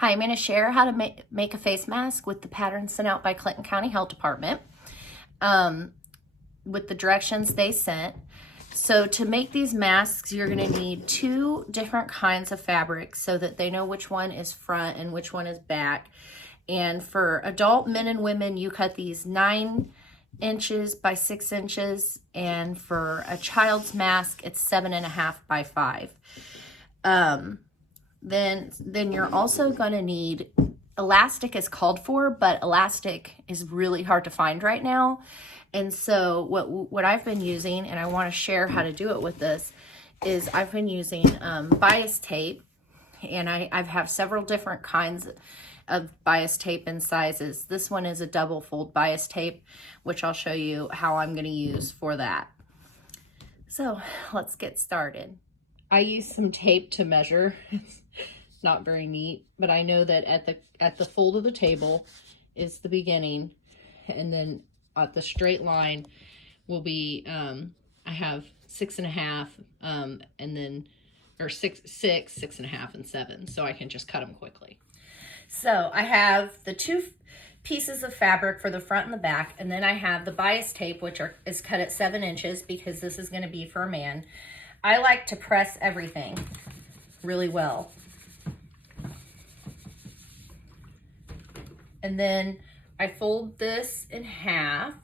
Hi, I'm going to share how to make a face mask with the pattern sent out by Clinton County Health Department with the directions they sent. So to make these masks, you're going to need 2 different kinds of fabric so that they know which one is front and which one is back. And for adult men and women, you cut these 9 inches by 6 inches. And for a child's mask, it's 7.5 by 5. Then you're also going to need elastic is called for, but elastic is really hard to find right now. And so what I've been using, and I want to share how to do it with this, is I've been using bias tape, and I have several different kinds of bias tape and sizes. This one is a double fold bias tape, which I'll show you how I'm going to use for that. So let's get started. I use some tape to measure. It's not very neat, but I know that at the fold of the table is the beginning, and then at the straight line will be I have 6.5, and then or 6.5, and 7, so I can just cut them quickly. So I have the 2 pieces of fabric for the front and the back, and then I have the bias tape, which is cut at 7 inches because this is going to be for a man. I like to press everything really well. And then I fold this in half.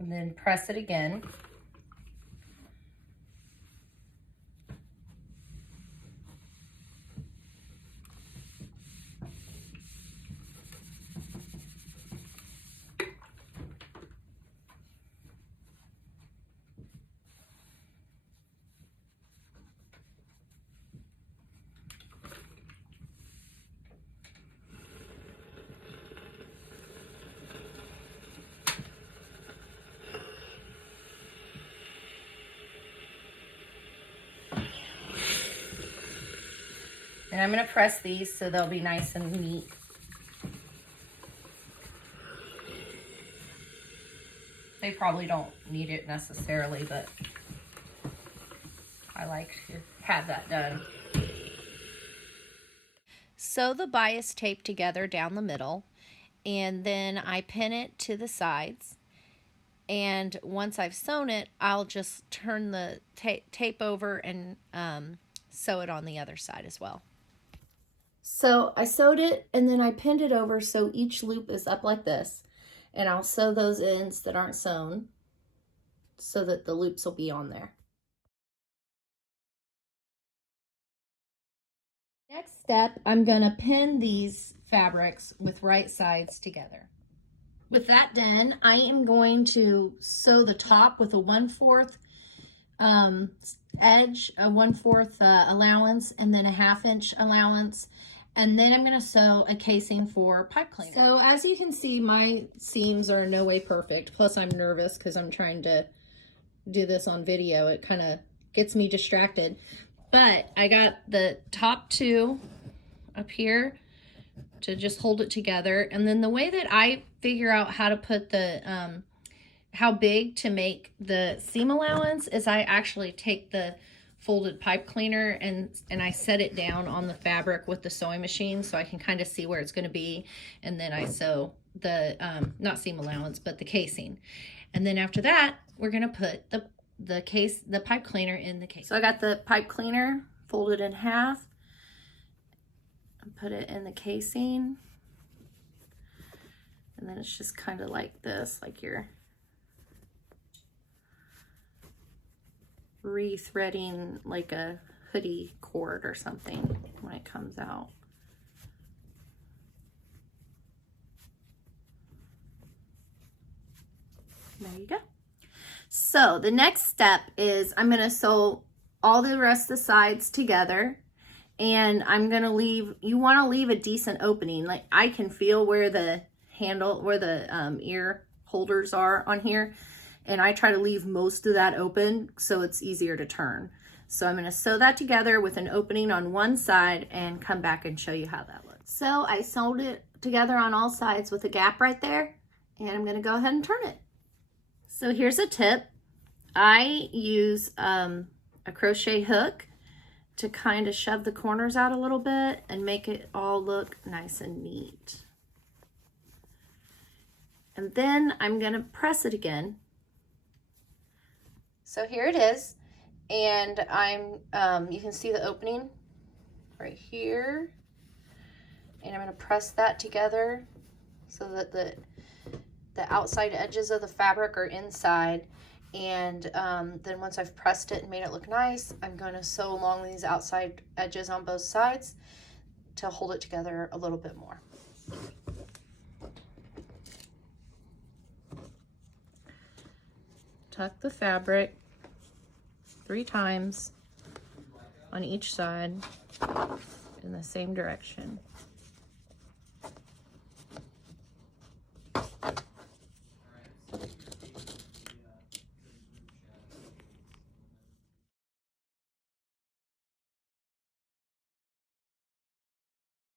And then press it again. And I'm going to press these so they'll be nice and neat. They probably don't need it necessarily, but I like to have that done. Sew the bias tape together down the middle, and then I pin it to the sides. And once I've sewn it, I'll just turn the tape over and sew it on the other side as well. So I sewed it, and then I pinned it over so each loop is up like this. And I'll sew those ends that aren't sewn so that the loops will be on there. Next step, I'm going to pin these fabrics with right sides together. With that done, I am going to sew the top with a 1/4 edge, a 1/4 allowance, and then a 1/2 inch allowance. And then I'm going to sew a casing for pipe cleaner. So as you can see, my seams are in no way perfect. Plus I'm nervous because I'm trying to do this on video. It kind of gets me distracted. But I got the top 2 up here to just hold it together. And then the way that I figure out how to put the, how big to make the seam allowance is I actually take the folded pipe cleaner and I set it down on the fabric with the sewing machine so I can kind of see where it's going to be, and then I sew the not seam allowance but the casing. And then after that we're going to put the pipe cleaner in the case. So I got the pipe cleaner folded in half and put it in the casing, and then it's just kind of like this, like you're re-threading like a hoodie cord or something when it comes out. There you go. So the next step is I'm going to sew all the rest of the sides together, and I'm going to leave, you want to leave a decent opening. Like I can feel where the handle, where the ear holders are on here, and I try to leave most of that open so it's easier to turn. So I'm going to sew that together with an opening on one side and come back and show you how that looks. So I sewed it together on all sides with a gap right there, and I'm going to go ahead and turn it. So here's a tip. I use a crochet hook to kind of shove the corners out a little bit and make it all look nice and neat. And then I'm gonna press it again. So here it is, and you can see the opening right here, and I'm gonna press that together so that the outside edges of the fabric are inside. And then once I've pressed it and made it look nice, I'm gonna sew along these outside edges on both sides to hold it together a little bit more. Tuck the fabric 3 times on each side in the same direction.